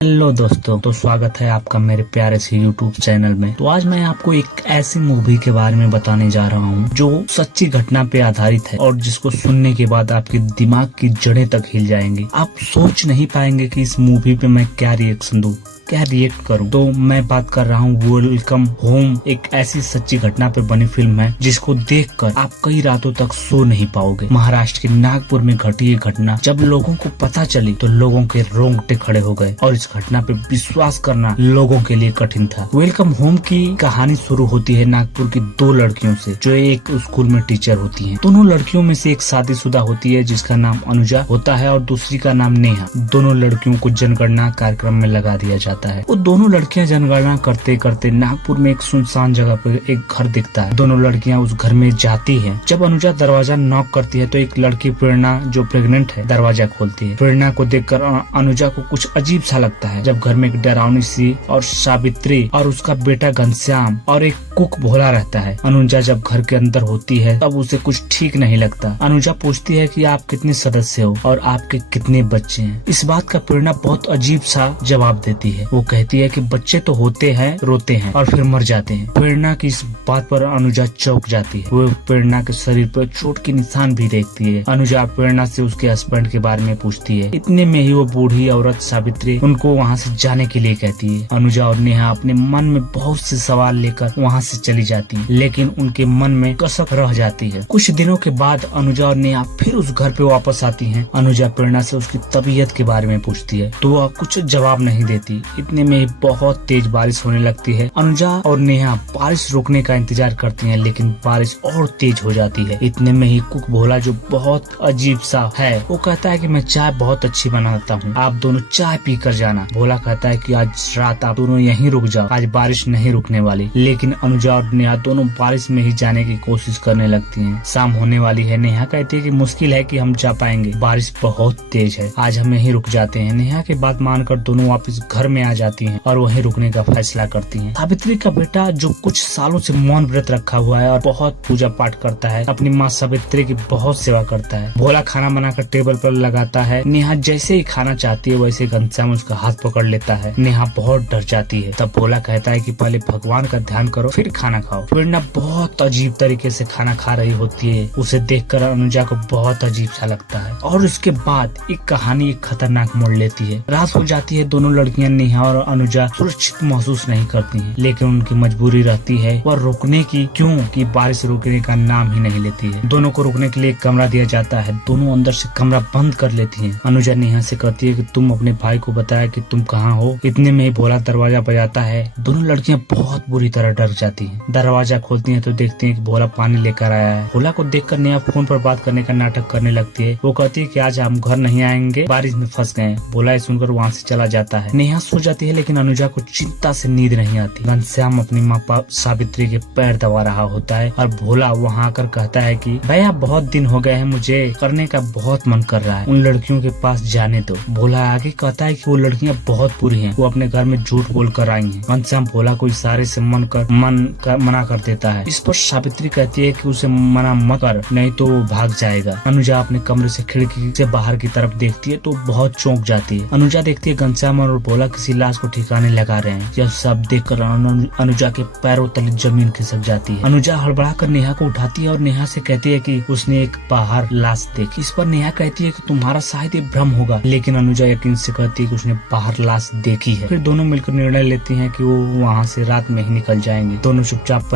Hello दोस्तों, तो स्वागत है आपका मेरे प्यारे से YouTube चैनल में। तो आज मैं आपको एक ऐसी मूवी के बारे में बताने जा रहा हूँ जो सच्ची घटना पे आधारित है और जिसको सुनने के बाद आपके दिमाग की जड़ें तक हिल जाएंगी। आप सोच नहीं पाएंगे कि इस मूवी पे मैं क्या रिएक्शन दूं, क्या रिएक्ट करूं। तो मैं बात कर रहा हूँ वेलकम होम। एक ऐसी सच्ची घटना पे बनी फिल्म है जिसको देखकर आप कई रातों तक सो नहीं पाओगे। महाराष्ट्र के नागपुर में घटी ये घटना जब लोगों को पता चली तो लोगों के रोंगटे खड़े हो गए और इस घटना पे विश्वास करना लोगों के लिए कठिन था। वेलकम होम की कहानी शुरू होती है नागपुर की दो लड़कियों से जो एक स्कूल में टीचर होती हैं। दोनों लड़कियों में से एक शादीशुदा होती है जिसका नाम अनुजा होता है और दूसरी का नाम नेहा। दोनों लड़कियों को जनगणना कार्यक्रम में लगा दिया जाता है। वो दोनों लड़कियां जनगणना करते करते नागपुर में एक सुनसान जगह पर एक घर दिखता है। दोनों लड़कियां उस घर में जाती हैं। जब अनुजा दरवाजा नॉक करती है तो एक लड़की प्रेरणा जो प्रेग्नेंट है दरवाजा खोलती है। प्रेरणा को देखकर अनुजा को कुछ अजीब सा लगता है। जब घर में एक डरावनी सी और सावित्री और उसका बेटा घनश्याम और एक कुक भोला रहता है। अनुजा जब घर के अंदर होती है तब उसे कुछ ठीक नहीं लगता। अनुजा पूछती है कि आप कितने सदस्य हो और आपके कितने बच्चे हैं। इस बात का प्रेरणा बहुत अजीब सा जवाब देती है। वो कहती है कि बच्चे तो होते हैं, रोते हैं और फिर मर जाते हैं। प्रेरणा की इस बात पर अनुजा चौंक जाती है। वो प्रेरणा के शरीर पर चोट के निशान भी देखती है। अनुजा प्रेरणा से उसके हस्बैंड के बारे में पूछती है। इतने में ही वो बूढ़ी औरत सावित्री उनको वहाँ से जाने के लिए कहती है। अनुजा और नेहा अपने मन में बहुत से सवाल लेकर वहाँ से चली जाती है, लेकिन उनके मन में कसक रह जाती है। कुछ दिनों के बाद अनुजा और नेहा फिर उस घर पे वापस आती हैं। अनुजा प्रेरणा से उसकी तबीयत के बारे में पूछती है तो वह कुछ जवाब नहीं देती। इतने में ही बहुत तेज बारिश होने लगती है। अनुजा और नेहा बारिश रुकने का इंतजार करती हैं, लेकिन बारिश और तेज हो जाती है। इतने में ही कुक भोला जो बहुत अजीब सा है वो कहता है कि मैं चाय बहुत अच्छी बनाता हूँ, आप दोनों चाय पी कर जाना। भोला कहता है कि आज रात आप दोनों यहीं रुक जाओ, आज बारिश नहीं रुकने वाली। लेकिन अनुजा और नेहा दोनों बारिश में ही जाने की कोशिश करने लगती हैं। शाम होने वाली है। नेहा कहती है कि मुश्किल है कि हम जा पाएंगे, बारिश बहुत तेज है, आज हम यहीं रुक जाते हैं। नेहा की बात मानकर दोनों वापस घर में आ जाती हैं और वहीं रुकने का फैसला करती हैं। सावित्री का बेटा जो कुछ सालों से मौन व्रत रखा हुआ है और बहुत पूजा पाठ करता है, अपनी माँ सावित्री की बहुत सेवा करता है। भोला खाना बनाकर टेबल पर लगाता है। नेहा जैसे ही खाना चाहती है वैसे घनश्याम उसका हाथ पकड़ लेता है। नेहा बहुत डर जाती है। तब भोला कहता है कि पहले भगवान का ध्यान करो फिर खाना खाओ। प्रेरणा बहुत अजीब तरीके से खाना खा रही होती है। उसे देखकर अनुजा को बहुत अजीब सा लगता है और उसके बाद एक कहानी एक खतरनाक मोड़ लेती है। रात हो जाती है। दोनों लड़कियां नेहा और अनुजा सुरक्षित महसूस नहीं करती हैं, लेकिन उनकी मजबूरी रहती है वह रुकने की, क्योंकि बारिश रुकने का नाम ही नहीं लेती है। दोनों को रुकने के लिए एक कमरा दिया जाता है। दोनों अंदर से कमरा बंद कर लेती हैं। अनुजा नेहा से कहती है कि तुम अपने भाई को बताया कि तुम कहाँ हो। इतने में ही भोला दरवाजा बजाता है। दोनों लड़कियां बहुत बुरी तरह डर जाती हैं। दरवाजा खोलती हैं तो देखती हैं कि भोला पानी लेकर आया है। भोला को देखकर नेहा फोन पर बात करने का नाटक करने लगती है। वो कहती है कि आज हम घर नहीं आएंगे, बारिश में फंस गए। भोला सुनकर वहाँ से चला जाता है। नेहा सो जाती है, लेकिन अनुजा को चिंता से नींद नहीं आती। घनश्याम अपनी माँ सावित्री के पैर दबा रहा होता है और भोला वहाँ आकर कहता है कि भैया बहुत दिन हो गए हैं, मुझे करने का बहुत मन कर रहा है, उन लड़कियों के पास जाने दो। भोला आगे कहता है कि वो लड़कियाँ बहुत बुरी हैं, वो अपने घर में झूठ बोल कर आई हैं। घनश्याम भोला को इशारे से मना कर देता है। इस पर सावित्री कहती है कि उसे मना मत कर, नहीं तो वो भाग जाएगा। अनुजा अपने कमरे से खिड़की से बाहर की तरफ देखती है तो बहुत चौंक जाती है। अनुजा देखती है घनश्याम और भोला किसी लाश को ठिकाने लगा रहे हैं। यह सब देखकर अनुजा के पैरों तले जमीन खिसक जाती है। अनुजा हड़बड़ाकर नेहा को उठाती है और नेहा से कहती है कि उसने एक बाहर लाश देखी। इस पर नेहा कहती है कि तुम्हारा शायद ये भ्रम होगा, लेकिन अनुजा यकीन से कहती है कि उसने बाहर लाश देखी है। फिर दोनों मिलकर निर्णय लेती हैं कि वो वहाँ से रात में ही निकल जाएंगे। दोनों चुपचाप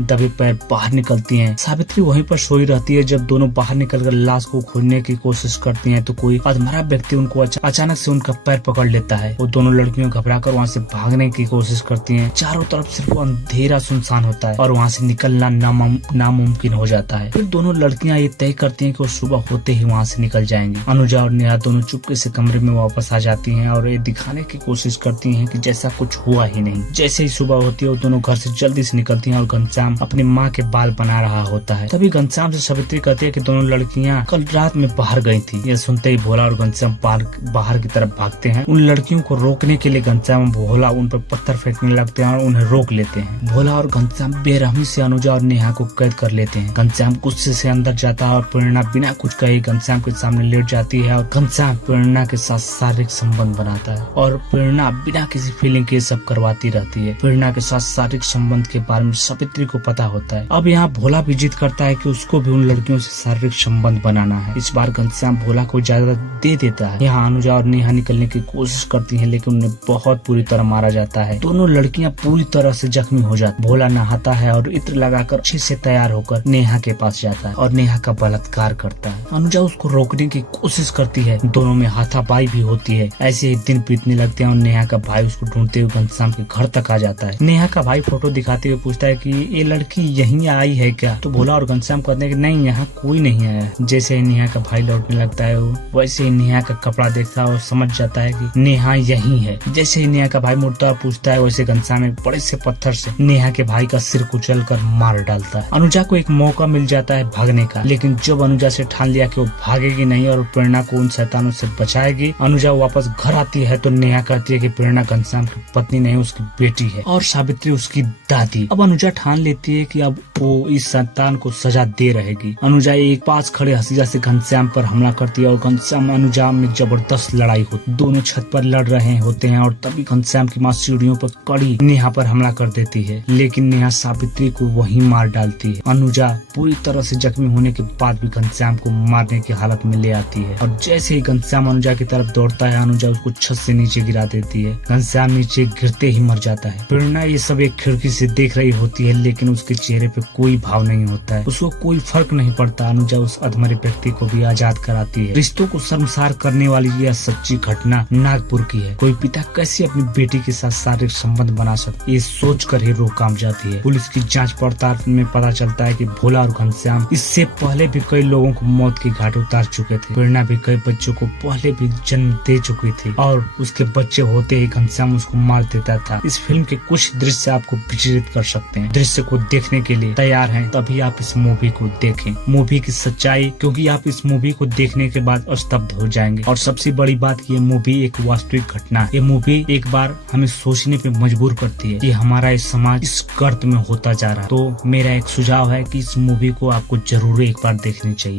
दबे पैर बाहर निकलती हैं। सावित्री वहीं पर सोई रहती है। जब दोनों बाहर निकलकर लाश को खोजने की कोशिश करती हैं तो कोई अधमरा व्यक्ति उनको अचानक से उनका पैर पकड़ लेता है। वो दोनों लड़कियों घबराकर वहाँ से भागने की कोशिश करती हैं। चारों तरफ सिर्फ अंधेरा सुनसान होता है और वहाँ से निकलना नामुमकिन हो जाता है। फिर दोनों लड़कियां ये तय करती हैं कि वो सुबह होते ही वहाँ से निकल जाएंगी। अनुजा और नेहा दोनों चुपके से कमरे में वापस आ जाती हैं और ये दिखाने की कोशिश करती हैं कि जैसा कुछ हुआ ही नहीं। जैसे ही सुबह होती है वो दोनों घर से जल्दी से निकलती हैं और घनश्याम अपनी माँ के बाल बना रहा होता है। तभी घनश्याम से सावित्री कहती है कि दोनों लड़कियां कल रात में बाहर गई थी। यह सुनते ही भोला और घनश्याम बाहर की तरफ भागते हैं। उन लड़कियों को रोकने के लिए घनश्याम और भोला उन पर पत्थर फेंकने लगते हैं और उन्हें रोक लेते हैं। भोला और घनश्याम बेरहमी से अनुजा और नेहा को कैद कर लेते हैं। घनश्याम गुस्से से अंदर जाता है और प्रेरणा बिना कुछ कहे घनश्याम के सामने लेट जाती है और घनश्याम प्रेरणा के साथ शारीरिक संबंध बना आता है और प्रेरणा बिना किसी फीलिंग के सब करवाती रहती है। प्रेरणा के साथ शारीरिक संबंध के बारे में सावित्री को पता होता है। अब यहाँ भोला भी जिद करता है कि उसको भी उन लड़कियों से शारीरिक संबंध बनाना है। इस बार घनश्याम भोला को इजाजत दे देता है। यहाँ अनुजा और नेहा निकलने की कोशिश करती है, लेकिन उन्हें बहुत बुरी तरह मारा जाता है। दोनों लड़कियां पूरी तरह से जख्मी हो जाती। भोला नहाता है और इत्र लगाकर अच्छे से तैयार होकर नेहा के पास जाता है और नेहा का बलात्कार करता है। अनुजा उसको रोकने की कोशिश करती है, दोनों में हाथापाई भी होती है। ऐसे ही दिन बीतने लगते हैं और नेहा का भाई उसको ढूंढते हुए घनश्याम के घर तक आ जाता है। नेहा का भाई फोटो दिखाते हुए पूछता है कि ये लड़की यहीं आई है क्या? तो भोला और घनश्याम कहते हैं कि नहीं, यहाँ कोई नहीं आया। जैसे ही नेहा का भाई लौटने लगता है वैसे ही नेहा का कपड़ा देखता है और समझ जाता है कि नेहा यहीं है। जैसे ही नेहा का भाई मुड़ता और पूछता है, वैसे घनश्याम एक बड़े से पत्थर से नेहा के भाई का सिर कुचल कर मार डालता है। अनुजा को एक मौका मिल जाता है भागने का, लेकिन जब अनुजा से ठान लिया कि वो भागेगी नहीं और प्रेरणा को उन शैतानों से बचाएगी, अनुजा वापस घर आती है तो नेहा कहती है कि प्रेरणा घनश्याम की पत्नी नहीं, उसकी बेटी है और सावित्री उसकी दादी। अब अनुजा ठान लेती है कि अब वो इस शैतान को सजा दे रहेगी। अनुजा एक पास खड़े हसीजा से घनश्याम पर हमला करती है और घनश्याम अनुजा में जबरदस्त लड़ाई होती। दोनों छत पर लड़ रहे होते हैं और तभी घनश्याम की माँ सीढ़ियों पर कड़ी नेहा पर हमला कर देती है, लेकिन नेहा सावित्री को वहीं मार डालती है। अनुजा पूरी तरह से जख्मी होने के बाद भी घनश्याम को मारने की हालत में ले आती है और जैसे ही घनश्याम अनुजा की तरफ दौड़ता है, अनुजा उसको छत से नीचे गिरा देती है। घनश्याम नीचे गिरते ही मर जाता है। प्रेरणा ये सब एक खिड़की से देख रही होती है, लेकिन उसके चेहरे पे कोई भाव नहीं होता है। उसको कोई फर्क नहीं पड़ता। अनुजा उस अधमरे व्यक्ति को भी आजाद कराती है। रिश्तों को शर्मसार करने वाली यह सच्ची घटना नागपुर की है। कोई पिता कैसे अपनी बेटी के साथ शारीरिक संबंध बना सकता, ये सोचकर ही रोक काम जाती है। पुलिस की जांच पड़ताल में पता चलता है कि भोला और घनश्याम इससे पहले भी कई लोगों को मौत के घाट उतार चुके थे। प्रेरणा भी कई बच्चों को पहले भी जन्म दे चुकी थी और उसके बच्चे होते ही घनश्याम उसको मार देता था। इस फिल्म के कुछ दृश्य आपको विचलित कर सकते हैं। दृश्य को देखने के लिए तैयार हैं तभी आप इस मूवी को देखें। मूवी की सच्चाई, क्योंकि आप इस मूवी को देखने के बाद स्तब्ध हो जाएंगे। और सबसे बड़ी बात, ये मूवी एक वास्तविक घटना है। ये मूवी एक बार हमें सोचने पे मजबूर करती है कि हमारा इस समाज इस गर्त में होता जा रहा है। तो मेरा एक सुझाव है कि इस मूवी को आपको जरूर एक बार देखनी चाहिए।